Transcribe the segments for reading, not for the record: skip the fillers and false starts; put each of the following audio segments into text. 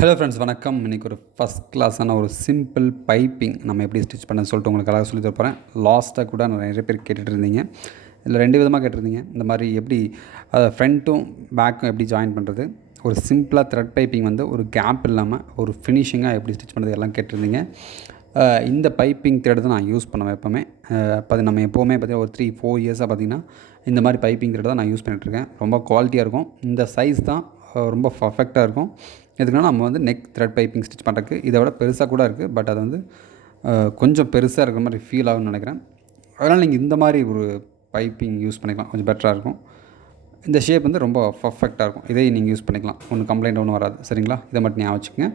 Hello friends, வணக்கம். இன்றைக்கி ஒரு ஃபஸ்ட் கிளாஸான ஒரு சிம்பிள் பைப்பிங் நம்ம எப்படி ஸ்டிச் பண்ண சொல்லிட்டு உங்களுக்கு அழகாக சொல்லி தரப்போகிறேன். லாஸ்ட்டாக கூட நிறைய பேர் கேட்டுட்டு இருந்தீங்க. இதில் 2 விதமாக கேட்டிருந்தீங்க. இந்த மாதிரி எப்படி ஃப்ரண்ட்டும் பேக்கும் எப்படி ஜாயின் பண்ணுறது, ஒரு சிம்பிளாக த்ரெட் பைப்பிங் வந்து ஒரு கேப் இல்லாமல் ஒரு ஃபினிஷிங்காக எப்படி ஸ்டிச் பண்ணுறது எல்லாம் கேட்டிருந்தீங்க. இந்த பைப்பிங் த்ரெட் தான் நான் யூஸ் பண்ணுவேன் எப்போவுமே. நம்ம எப்போவுமே பார்த்திங்கன்னா ஒரு 3-4 இயர்ஸாக பார்த்திங்கன்னா இந்த மாதிரி பைப்பிங் த்ரெட் தான் நான் யூஸ் பண்ணிகிட்ருக்கேன். ரொம்ப குவாலிட்டியாக இருக்கும். இந்த சைஸ் தான் ரொம்ப பர்ஃபெக்டாக இருக்கும். எதுக்குன்னா நம்ம வந்து நெக் த்ரெட் பைப்பிங் ஸ்டிச் பண்ணுறதுக்கு இதை விட பெருசாக கூட இருக்குது. பட் அது வந்து கொஞ்சம் பெருசாக இருக்கிற மாதிரி ஃபீல் ஆகும்னு நினைக்கிறேன். அதனால் நீங்கள் இந்த மாதிரி ஒரு பைப்பிங் யூஸ் பண்ணிக்கலாம், கொஞ்சம் பெட்டராக இருக்கும். இந்த ஷேப் வந்து ரொம்ப பர்ஃபெக்டாக இருக்கும். இதை நீங்கள் யூஸ் பண்ணிக்கலாம், ஒன்றும் கம்ப்ளைண்ட் ஒன்றும் வராது. சரிங்களா? இதை மட்டும் ஞாபகம் வச்சுக்கோங்க.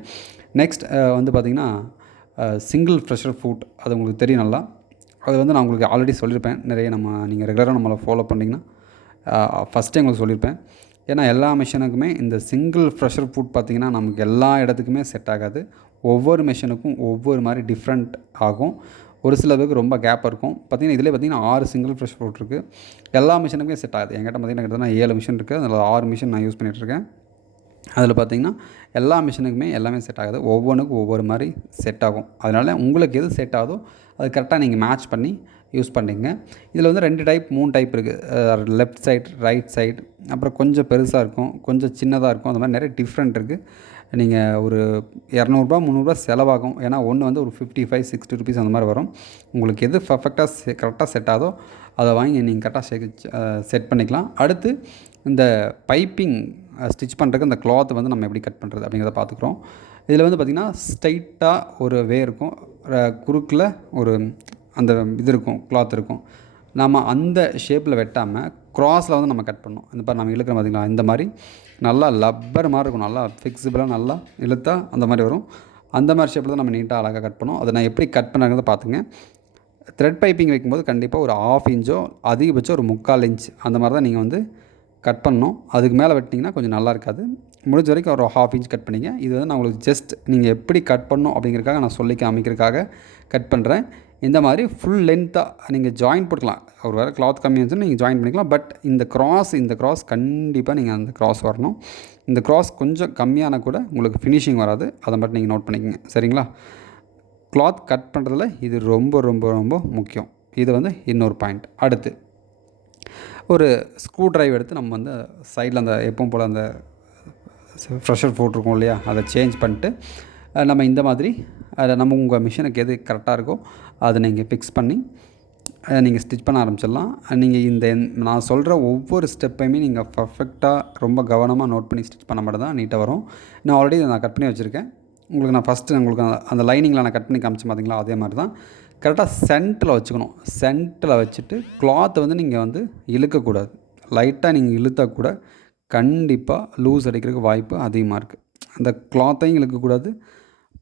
நெக்ஸ்ட் வந்து பார்த்திங்கன்னா சிங்கிள் ப்ரெஷர் ஃபுட், அது உங்களுக்கு தெரியும் நல்லா. அது வந்து நான் உங்களுக்கு ஆல்ரெடி சொல்லியிருப்பேன். நிறைய நீங்கள் ரெகுலராக நம்மளை ஃபாலோ பண்ணிங்கன்னா ஃபஸ்ட்டே உங்களுக்கு சொல்லியிருப்பேன். ஏன்னா எல்லா மிஷினுக்குமே இந்த சிங்கிள் ப்ரெஷர் ஃபுட் பார்த்திங்கன்னா நமக்கு எல்லா இடத்துக்குமே செட் ஆகாது. ஒவ்வொரு மிஷினுக்கும் ஒவ்வொரு மாதிரி டிஃப்ரெண்ட் ஆகும். ஒரு சில பேருக்கு ரொம்ப கேப் இருக்கும். பார்த்திங்கன்னா இதிலே பார்த்திங்கன்னா 6 சிங்கிள் ப்ரெஷர் ஃபுட் இருக்குது. எல்லா மிஷினுக்குமே செட் ஆகுது. என்கிட்ட பார்த்திங்கன்னா கிட்டத்தட்ட 7 மிஷின் இருக்குது. அதில் 6 மிஷின் நான் யூஸ் பண்ணிகிட்ருக்கேன். அதில் பார்த்திங்கன்னா எல்லா மிஷினுக்குமே எல்லாமே செட் ஆகுது. ஒவ்வொன்றுக்கும் ஒவ்வொரு மாதிரி செட் ஆகும். அதனால் உங்களுக்கு எது செட் ஆகுதோ அது கரெக்டாக நீங்கள் மேட்ச் பண்ணி யூஸ் பண்ணிங்க. இதில் வந்து 2 டைப் 3 டைப் இருக்குது. லெஃப்ட் சைட், ரைட் சைடு, அப்புறம் கொஞ்சம் பெருசாக இருக்கும், கொஞ்சம் சின்னதாக இருக்கும். அந்த மாதிரி நிறைய டிஃப்ரெண்ட் இருக்குது. நீங்கள் ஒரு $200 $300 செலவாகும். ஏன்னா ஒன்று வந்து ஒரு 55-60 ருபீஸ் அந்த மாதிரி வரும். உங்களுக்கு எது பர்ஃபெக்டாக கரெக்டாக செட் ஆகுதோ அதை வாங்கி நீங்கள் கரெக்டாக செட் பண்ணிக்கலாம். அடுத்து இந்த பைப்பிங் ஸ்டிச் பண்ணுறதுக்கு இந்த கிளாத்தை வந்து நம்ம எப்படி கட் பண்ணுறது அப்படிங்கிறத பார்த்துக்குறோம். இதில் வந்து பார்த்திங்கன்னா ஸ்ட்ரைட்டாக ஒரு வே இருக்கும், குறுக்கில் ஒரு அந்த இது இருக்கும், கிளாத் இருக்கும். நம்ம அந்த ஷேப்பில் வெட்டாமல் க்ராஸில் வந்து நம்ம கட் பண்ணணும். இந்த மாதிரி நம்ம இழுக்கிற பார்த்திங்களா, இந்த மாதிரி நல்லா லப்பர் மாதிரி இருக்கும், நல்லா ஃபிக்ஸிபிளாக நல்லா இழுத்தா அந்த மாதிரி வரும். அந்த மாதிரி ஷேப்பில் தான் நம்ம நீட்டாக அழகாக கட் பண்ணணும். அதை நான் எப்படி கட் பண்ணுறதை பார்த்துங்க. த்ரெட் பைப்பிங் வைக்கும்போது கண்டிப்பாக ஒரு 1/2 இன்ச்சோ அதிகபட்சம் ஒரு 3/4 இன்ச் அந்த மாதிரி தான் நீங்கள் வந்து கட் பண்ணணும். அதுக்கு மேலே வெட்டிங்கன்னா கொஞ்சம் நல்லா இருக்காது. முடிஞ்ச வரைக்கும் ஒரு 1/2 இன்ச் கட் பண்ணிங்க. இது வந்து நான் உங்களுக்கு ஜஸ்ட் நீங்கள் எப்படி கட் பண்ணணும் அப்படிங்கிறதுக்காக நான் சொல்லி காமிக்கிறதுக்காக கட் பண்ணுறேன். இந்த மாதிரி ஃபுல் லென்த்தாக நீங்கள் ஜாயின் போட்டுக்கலாம். ஒரு வேறு கிளாத் கம்மி இருந்துச்சுன்னா நீங்கள் ஜாயின் பண்ணிக்கலாம். பட் இந்த க்ராஸ் கண்டிப்பாக நீங்கள் அந்த க்ராஸ் வரணும். இந்த க்ராஸ் கொஞ்சம் கம்மியான கூட உங்களுக்கு ஃபினிஷிங் வராது. அதை மட்டும் நீங்கள் நோட் பண்ணிக்கங்க. சரிங்களா? கிளாத் கட் பண்ணுறதுல இது ரொம்ப ரொம்ப ரொம்ப முக்கியம். இது வந்து இன்னொரு பாயிண்ட். அடுத்து ஒரு ஸ்க்ரூ ட்ரைவ் எடுத்து நம்ம வந்து சைடில் அந்த எப்பவும் போல் அந்த ப்ரெஷர் போட்டிருக்கோம் இல்லையா, அதை சேஞ்ச் பண்ணிட்டு நம்ம இந்த மாதிரி அதை நம்ம உங்கள் மிஷினுக்கு எது கரெக்டாக இருக்கோ அதை நீங்கள் ஃபிக்ஸ் பண்ணி நீங்கள் ஸ்டிச் பண்ண ஆரம்பிச்சிடலாம். நீங்கள் நான் சொல்கிற ஒவ்வொரு ஸ்டெப்பையுமே நீங்கள் பர்ஃபெக்டாக ரொம்ப கவனமாக நோட் பண்ணி ஸ்டிச் பண்ண மட்டும் தான் நீட்டாக வரும். நான் ஆல்ரெடி நான் கட் பண்ணி வச்சுருக்கேன். நான் ஃபஸ்ட்டு உங்களுக்கு அந்த லைனிங்கில் நான் கட் பண்ணி காமிச்சு பார்த்தீங்களா, அதே மாதிரி தான் கரெக்டாக சென்டரில் வச்சுக்கணும். சென்டரில் வச்சுட்டு கிளாத்தை வந்து நீங்கள் வந்து இழுக்கக்கூடாது. லைட்டாக நீங்கள் இழுத்தா கூட கண்டிப்பாக லூஸ் அடிக்கிறதுக்கு வாய்ப்பு அதிகமாக இருக்குது. அந்த கிளாத்தையும் இழுக்கக்கூடாது,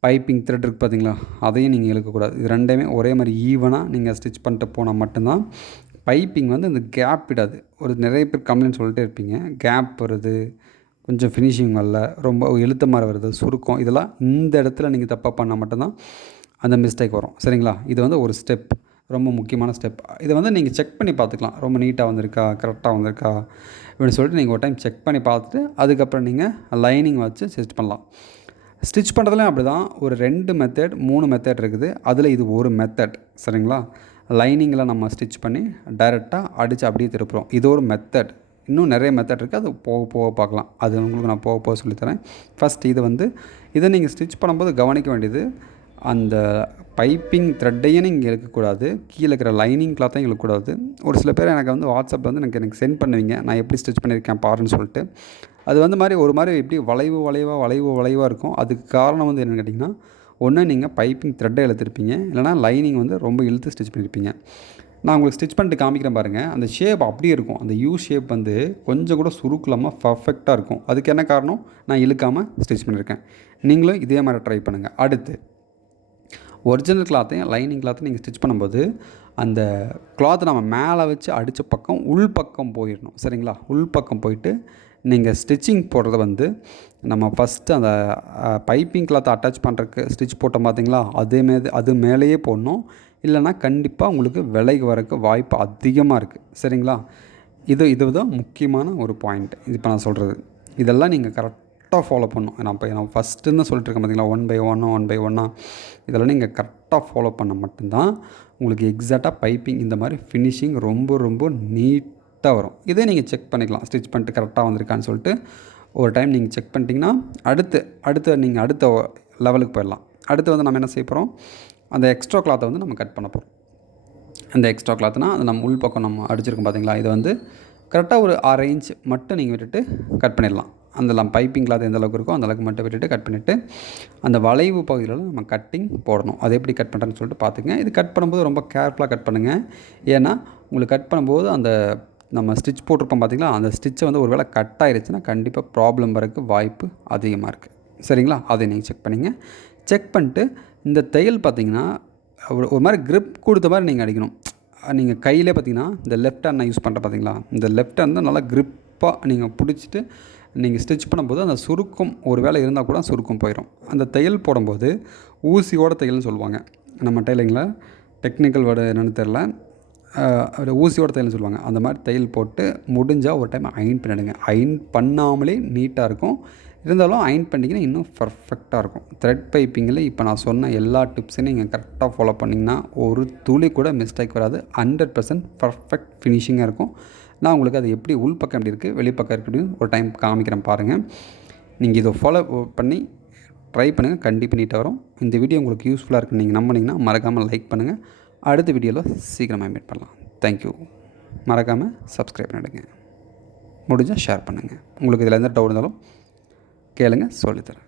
பைப்பிங் த்ரெட் இருக்குது பார்த்தீங்களா, அதையும் நீங்கள் இழுக்கக்கூடாது. இது ரெண்டையுமே ஒரே மாதிரி ஈவனாக நீங்கள் ஸ்டிச் பண்ணிட்டு போனால் மட்டும்தான் பைப்பிங் வந்து இந்த கேப் விடாது. நிறைய பேர் கம்ப்ளைண்ட் சொல்லிட்டே இருப்பீங்க, கேப் வருது, கொஞ்சம் ஃபினிஷிங் வரல, ரொம்ப இழுத்த மாதிரி வருது, சுருக்கம், இதெல்லாம் இந்த இடத்துல நீங்கள் தப்பாக பண்ணால் மட்டும்தான் அந்த மிஸ்டேக் வரும். சரிங்களா? இது வந்து ஒரு ஸ்டெப், ரொம்ப முக்கியமான ஸ்டெப். இதை வந்து நீங்கள் செக் பண்ணி பார்த்துக்கலாம். ரொம்ப நீட்டாக வந்திருக்கா, கரெக்டாக வந்திருக்கா அப்படின்னு சொல்லிட்டு நீங்கள் ஒரு டைம் செக் பண்ணி பார்த்துட்டு அதுக்கப்புறம் நீங்கள் லைனிங் வச்சு ஸ்டிச் பண்ணலாம். ஸ்டிச் பண்ணுறதுலையும் அப்படி தான் ஒரு 2 மெத்தட் 3 மெத்தட் இருக்குது. அதில் இது ஒரு மெத்தட். சரிங்களா? லைனிங்கில் நம்ம ஸ்டிச் பண்ணி டைரெக்டாக அடித்து அப்படியே திருப்புறோம். இது ஒரு மெத்தட். இன்னும் நிறைய மெத்தட் இருக்குது. அது போக போக பார்க்கலாம். அது உங்களுக்கு நான் போக போக சொல்லித்தரேன். ஃபஸ்ட் இதை நீங்கள் ஸ்டிச் பண்ணும்போது கவனிக்க வேண்டியது, அந்த பைப்பிங் த்ரெட்டையும் நீங்கள் இழுக்கக்கூடாது, கீழே இருக்கிற லைனிங் கிளாத்தையும் இழுக்கக்கூடாது. ஒரு சில பேர் எனக்கு வந்து வாட்ஸ்அப்பில் வந்து எனக்கு சென்ட் பண்ணுவீங்க, நான் எப்படி ஸ்டிச் பண்ணியிருக்கேன் பாருன்னு சொல்லிட்டு. அது வந்து ஒரு மாதிரி எப்படி வளைவாக இருக்கும். அதுக்கு காரணம் வந்து என்னென்னு கேட்டிங்கன்னா, ஒன்று நீங்கள் பைப்பிங் த்ரெட்டை இழுத்துருப்பீங்க, இல்லைனா லைனிங் வந்து ரொம்ப இழுத்து ஸ்டிச் பண்ணியிருப்பீங்க. நான் உங்களுக்கு ஸ்டிச் பண்ணிட்டு காமிக்கிறேன் பாருங்கள். அந்த ஷேப் அப்படியே இருக்கும். அந்த யூ ஷேப் வந்து கொஞ்சம் கூட சுருக்கலாமல் பர்ஃபெக்டாக இருக்கும். அதுக்கு என்ன காரணம்? நான் இழுக்காமல் ஸ்டிச் பண்ணியிருக்கேன். நீங்களும் இதே மாதிரி ட்ரை பண்ணுங்கள். அடுத்து ஒரிஜினல் கிளாத்தையும் லைனிங் கிளாத்தையும் நீங்கள் ஸ்டிச் பண்ணும்போது அந்த கிளாத்தை நம்ம மேலே வச்சு அடித்த பக்கம் உள்பக்கம் போயிடணும். சரிங்களா? உள்பக்கம் போயிட்டு நீங்கள் ஸ்டிச்சிங் போடுறத வந்து நம்ம ஃபஸ்ட்டு அந்த பைப்பிங் கிளாத்தை அட்டாச் பண்ணுறதுக்கு ஸ்டிச் போட்டோம் பார்த்தீங்களா, அது மேலேயே போடணும். இல்லைனா கண்டிப்பாக உங்களுக்கு விலைக்கு வரக்கு வாய்ப்பு அதிகமாக இருக்குது. சரிங்களா? இதுதான் முக்கியமான ஒரு பாயிண்ட். இப்போ நான் சொல்கிறது இதெல்லாம் நீங்கள் கரெக்ட் கரெக்டாக ஃபாலோ பண்ணணும். நான் ஃபஸ்ட்டுன்னு சொல்லிட்டுருக்கேன் பார்த்தீங்களா, 1 பை 1 இதெல்லாம் நீங்கள் கரெக்டாக ஃபாலோ பண்ண மட்டும்தான் உங்களுக்கு எக்ஸாக்டாக பைப்பிங் இந்த மாதிரி ஃபினிஷிங் ரொம்ப ரொம்ப நீட்டாக வரும். இதே நீங்கள் செக் பண்ணிக்கலாம், ஸ்டிச் பண்ணிட்டு கரெக்டாக வந்திருக்கான்னு சொல்லிட்டு ஒரு டைம் நீங்கள் செக் பண்ணிட்டீங்கன்னா நீங்கள் அடுத்த லெவலுக்கு போயிடலாம். அடுத்து வந்து நம்ம என்ன செய்ய போகிறோம், அந்த எக்ஸ்ட்ரா கிளாத்தை வந்து நம்ம கட் பண்ண போகிறோம். அந்த எக்ஸ்ட்ரா கிளாத்னால் அது நம்ம உள் பக்கம் நம்ம அடிச்சிருக்கோம் பார்த்தீங்களா, இதை வந்து கரெக்டாக ஒரு 6 இன்ச் மட்டும் நீங்கள் விட்டுட்டு கட் பண்ணிடலாம். அந்த பைப்பிங் கிளாத் எந்த அளவுக்கு இருக்கோ அந்த அளவுக்கு மட்டும் விட்டுட்டு கட் பண்ணிவிட்டு அந்த வளைவு பகுதியில் நம்ம கட்டிங் போடணும். அதை எப்படி கட் பண்ணுறேன்னு சொல்லிட்டு பார்த்துங்க. இது கட் பண்ணும்போது ரொம்ப கேர்ஃபுல்லாக கட் பண்ணுங்கள். ஏன்னா உங்களுக்கு கட் பண்ணும்போது அந்த நம்ம ஸ்டிச் போட்டிருப்போம் பார்த்திங்களா, அந்த ஸ்டிச்சை வந்து ஒரு வேளை கட் ஆகிடுச்சுன்னா கண்டிப்பாக ப்ராப்ளம் வரக்கு வாய்ப்பு அதிகமாக இருக்குது. சரிங்களா, அதை நீங்கள் செக் பண்ணிங்க. செக் பண்ணிட்டு இந்த தையல் பார்த்திங்கன்னா ஒரு மாதிரி க்ரிப் கொடுத்த மாதிரி நீங்கள் அடிக்கணும். நீங்கள் கையிலே பார்த்திங்கன்னா இந்த லெஃப்ட் ஹேண்ட் நான் யூஸ் பண்ணுறேன் பார்த்திங்களா, இந்த லெஃப்ட் ஹேண்ட் தான் நல்லா க்ரிப்பாக நீங்கள் பிடிச்சிட்டு நீங்கள் ஸ்டிச் பண்ணும்போது அந்த சுருக்கம் ஒரு வேளை இருந்தால் கூட சுருக்கம் போயிடும். அந்த தையல் போடும்போது ஊசியோட தையல்னு சொல்லுவாங்க நம்ம டைலரிங்கில், டெக்னிக்கல் வேர்டு என்னென்னு தெரில, ஊசியோட தையல்னு சொல்லுவாங்க. அந்த மாதிரி தையல் போட்டு முடிஞ்சால் ஒரு டைம் அயன் பண்ணிவிடுங்க. அயன் பண்ணாமலே நீட்டாக இருக்கும். இருந்தாலும் அயன் பண்ணிங்கன்னா இன்னும் பர்ஃபெக்டாக இருக்கும். த்ரெட் பைப்பிங்கில் இப்போ நான் சொன்ன எல்லா டிப்ஸையும் நீங்கள் கரெக்டாக ஃபாலோ பண்ணிங்கன்னா ஒரு துளி கூட மிஸ்டேக் வராது. 100% பர்ஃபெக்ட் ஃபினிஷிங்காக இருக்கும். நான் உங்களுக்கு அது எப்படி உள்பக்கம் எப்படி இருக்குது வெளிப்பக்கம் இருக்குது ஒரு டைம் காமிக்கிறேன் பாருங்கள். நீங்கள் இதை ஃபாலோ பண்ணி ட்ரை பண்ணுங்கள், கண்டிப்பாக நீட்டாக வரும். இந்த வீடியோ உங்களுக்கு யூஸ்ஃபுல்லாக இருக்குன்னு நீங்கள் நம்பினீங்கன்னா மறக்காமல் லைக் பண்ணுங்கள். அடுத்த வீடியோவில் சீக்கிரமாக மீட் பண்ணலாம். தேங்க்யூ. மறக்காமல் சப்ஸ்கிரைப் பண்ணிடுங்க. முடிஞ்சால் ஷேர் பண்ணுங்கள். உங்களுக்கு இதில் எந்த டவுட் இருந்தாலும் கேளுங்க, சொல்லித்தரேன்.